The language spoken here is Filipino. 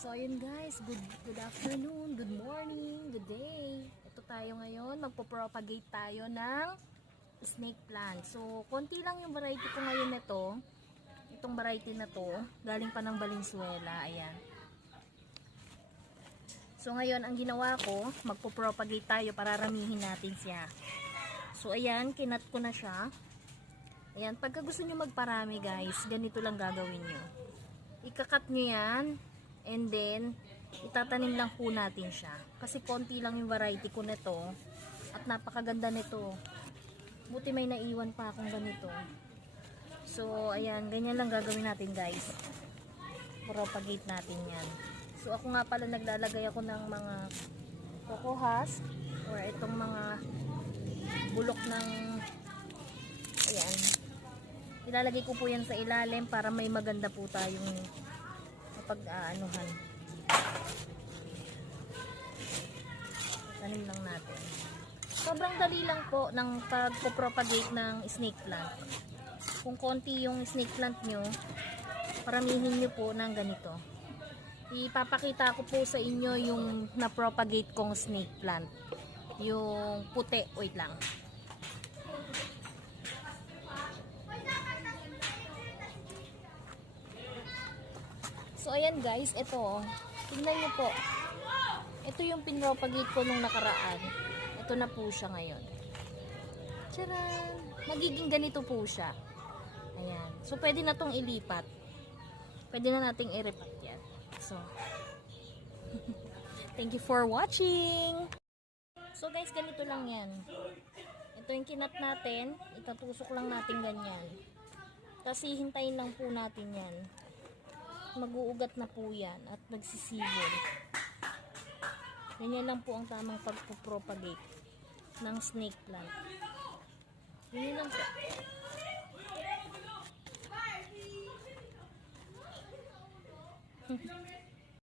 So ayun guys, good afternoon, good morning, good day. Ito tayo ngayon, magpo-propagate tayo ng snake plant. So konti lang yung variety ko ngayon nito. Itong variety na to, galing pa ng Valenzuela, ayan. So ngayon ang ginawa ko, magpo-propagate tayo para ramihin natin siya. So ayan, kinat ko na siya. Ayan, pagka gusto nyo magparami guys, ganito lang gagawin nyo. Ikakat nyo yan. And then, itatanim lang po natin siya. Kasi konti lang yung variety ko nito. At napakaganda nito. Buti may naiwan pa akong ganito. So, ayan. Ganyan lang gagawin natin guys. Propagate natin yan. So, ako nga pala naglalagay ako ng mga coco husk. Or itong mga bulok ng ayan. Ilalagay ko po yan sa ilalim para may maganda po tayong pag-aanuhan. Tanim lang natin. Sobrang dali lang po ng pag-propagate ng snake plant. Kung konti yung snake plant nyo, paramihin nyo po ng ganito. Ipapakita ko po sa inyo yung na-propagate kong snake plant. Yung puti. Wait lang. So ayan guys, ito tingnan nyo po, ito yung pinropagate ko nung nakaraan, ito na po siya ngayon. Tcharan! Magiging ganito po siya. Ayan, so pwede na tong ilipat, pwede na nating i-repat yan. So thank you for watching. So guys, ganito lang yan. Ito yung kinat natin, itatusok lang natin ganyan, tapos hihintayin lang po natin yan. Mag-uugat na po yan at nagsisibol. Ganyan lang po ang tamang pagpupropagate ng snake plant. Ganyan lang po.